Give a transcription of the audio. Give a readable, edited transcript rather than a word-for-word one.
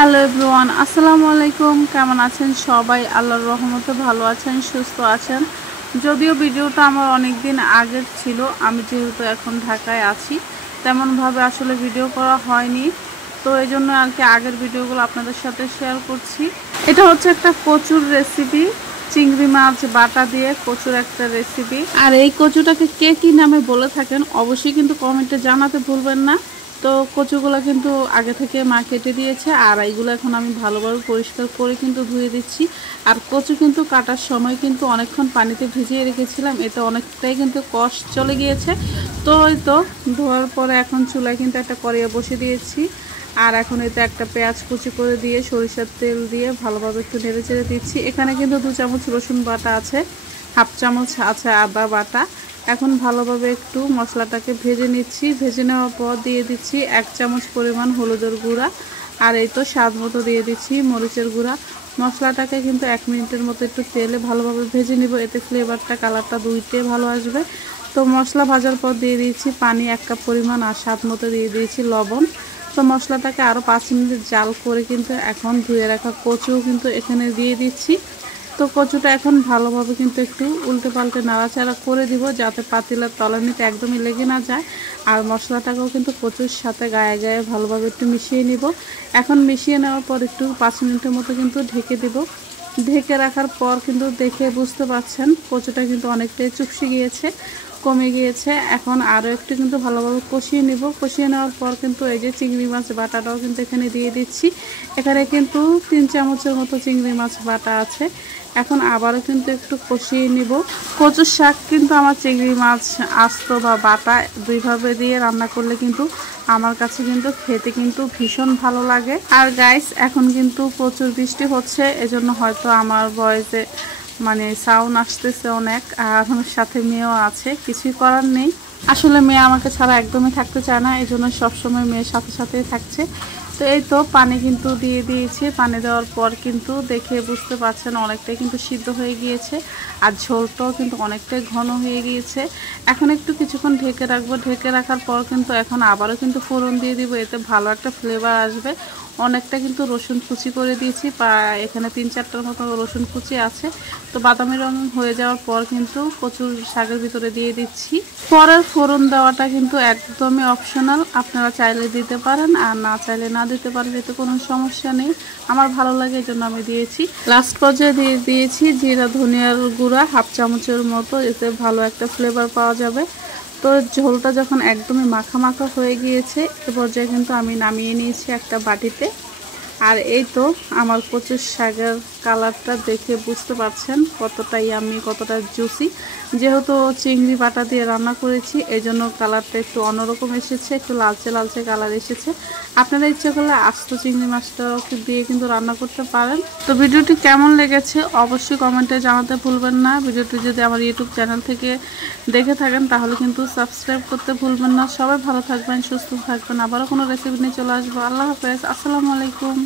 Hello everyone, আসসালামু আলাইকুম। কেমন আছেন সবাই? আল্লাহর রহমতে ভালো আছেন, সুস্থ আছেন। যদিও ভিডিওটা আমার অনেক দিন আগের ছিল, আমি যেহেতু এখন ঢাকায় আছি তেমনভাবে আসলে ভিডিও করা হয়নি, তো এই জন্য আর কি আগের ভিডিওগুলো আপনাদের সাথে শেয়ার করছি। এটা হচ্ছে একটা কচুর রেসিপি, চিংড়ি মাছ বাটা দিয়ে কচুর একটা রেসিপি। আর এই কচুটাকে কে কী নামে বলে থাকেন অবশ্যই কিন্তু কমেন্টে জানাতে ভুলবেন না। তো কচুগুলো কিন্তু আগে থেকে মা কেটে দিয়েছে, আর এইগুলো এখন আমি ভালোভাবে পরিষ্কার করে কিন্তু ধুয়ে দিচ্ছি। আর কচু কিন্তু কাটার সময় কিন্তু অনেকক্ষণ পানিতে ভিজিয়ে রেখেছিলাম, এতে অনেকটাই কিন্তু কষ চলে গিয়েছে। তো ওই তো ধোয়ার পরে এখন চুলায় কিন্তু একটা কড়াইয়ে বসিয়ে দিয়েছি। আর এখন এতে একটা পেঁয়াজ কুচি করে দিয়ে সরিষার তেল দিয়ে ভালোভাবে একটু নেড়ে চেড়ে দিচ্ছি। এখানে কিন্তু 2 চামচ রসুন বাটা আছে, হাফ চামচ আছে আদা বাটা। এখন ভালোভাবে একটু মশলাটাকে ভেজে নিচ্ছি। ভেজে নেওয়ার পর দিয়ে দিচ্ছি 1 চামচ পরিমাণ হলুদের গুঁড়া, আর এই তো স্বাদ মতো দিয়ে দিচ্ছি মরিচের গুঁড়া। মশলাটাকে কিন্তু 1 মিনিটের মতো একটু তেলে ভালোভাবে ভেজে নিব, এতে ফ্লেভারটা কালারটা দুইটাই ভালো আসবে। তো মশলা ভাজার পর দিয়ে দিয়েছি পানি 1 কাপ পরিমাণ, আর স্বাদ মতো দিয়ে দিয়েছি লবণ। তো মশলাটাকে আরও 5 মিনিট জাল করে কিন্তু এখন ধুয়ে রাখা কচুও কিন্তু এখানে দিয়ে দিচ্ছি। তো কচুটা এখন ভালোভাবে কিন্তু একটু উল্টে পাল্টে নাড়াচাড়া করে দিব, যাতে পাতিলার তলানিতে একদমই লেগে না যায়। আর মশলাটাকেও কিন্তু কচুর সাথে গায়ে গায়ে ভালোভাবে একটু মিশিয়ে নিব। এখন মিশিয়ে নেওয়ার পর একটু 5 মিনিটের মতো কিন্তু ঢেকে দেব। ঢেকে রাখার পর কিন্তু দেখে বুঝতে পারছেন কচুটা কিন্তু অনেকটাই চুপসে গিয়েছে, কমে গিয়েছে। এখন আরও একটু কিন্তু ভালোভাবে কষিয়ে নিব। কষিয়ে নেওয়ার পর কিন্তু এই যে চিংড়ি মাছ বাটাটাও কিন্তু এখানে দিয়ে দিচ্ছি। এখানে কিন্তু 3 চামচের মতো চিংড়ি মাছ বাটা আছে। এখন আবারও কিন্তু একটু কষিয়ে নিব। কচুর শাক কিন্তু আমার চিংড়ি মাছ আস্ত বা বাটা দুইভাবে দিয়ে রান্না করলে কিন্তু আমার কাছে কিন্তু খেতে কিন্তু ভীষণ ভালো লাগে। আর গাইস, এখন কিন্তু প্রচুর বৃষ্টি হচ্ছে, এজন্য হয়তো আমার ভয়েসে সাউন্ড আসতেছে অনেক। আর আমার সাথে মেয়েও আছে, কিছুই করার নেই। আসলে মেয়ে আমাকে ছাড়া একদমই থাকতে চায় না, এই জন্য সবসময় মেয়ের সাথে সাথেই থাকছে। তো এই তো পানি কিন্তু দিয়ে দিয়েছি। পানি দেওয়ার পর কিন্তু দেখে বুঝতে পারছেন অনেকটাই কিন্তু সিদ্ধ হয়ে গিয়েছে, আর ঝোলটাও কিন্তু অনেকটাই ঘন হয়ে গিয়েছে। এখন একটু কিছুক্ষণ ঢেকে রাখবো। ঢেকে রাখার পর কিন্তু এখন আবারও কিন্তু ফোড়ন দিয়ে দিব, এতে ভালো একটা ফ্লেভার আসবে। অনেকটা কিন্তু রসুন কুচি করে দিয়েছি, এখানে 3-4টার মতো রসুন কুচি আছে। তো বাদামি রং হয়ে যাওয়ার পর কিন্তু কচুর শাকের ভিতরে দিয়ে দিচ্ছি। পরের ফোড়ন দেওয়াটা কিন্তু একদমই অপশনাল, আপনারা চাইলে দিতে পারেন, আর না চাইলে না দিতে পারেন, এতে কোনো সমস্যা নেই। আমার ভালো লাগে এই জন্য আমি দিয়েছি। লাস্ট পর্যায়ে দিয়ে দিয়েছি জিরা ধনিয়ার গুঁড়া হাফ চামচের মতো, এতে ভালো একটা ফ্লেভার পাওয়া যাবে। তো ঝোলটা যখন একদমই মাখা মাখা হয়ে গিয়েছে, এ পর্যায়ে কিন্তু আমি নামিয়ে নিয়েছি একটা বাটিতে। আর এই তো আমার কচুর শাকের কালারটা দেখে বুঝতে পারছেন কতটা ইয়াম্মি, কতটা জুসি। যেহেতু চিংড়ি বাটা দিয়ে রান্না করেছি, এই জন্য কালারটা একটু অন্যরকম এসেছে, একটু লালচে লালচে কালার এসেছে। আপনারা ইচ্ছে করলে আস্ত চিংড়ি মাছটাও দিয়ে কিন্তু রান্না করতে পারেন। তো ভিডিওটি কেমন লেগেছে অবশ্যই কমেন্টে জানাতে ভুলবেন না। ভিডিওটি যদি আমার ইউটিউব চ্যানেল থেকে দেখে থাকেন তাহলে কিন্তু সাবস্ক্রাইব করতে ভুলবেন না। সবাই ভালো থাকবেন, সুস্থ থাকবেন। আবারও কোনো রেসিপি নিয়ে চলে আসবো। আল্লাহ হাফেজ, আসসালামু আলাইকুম।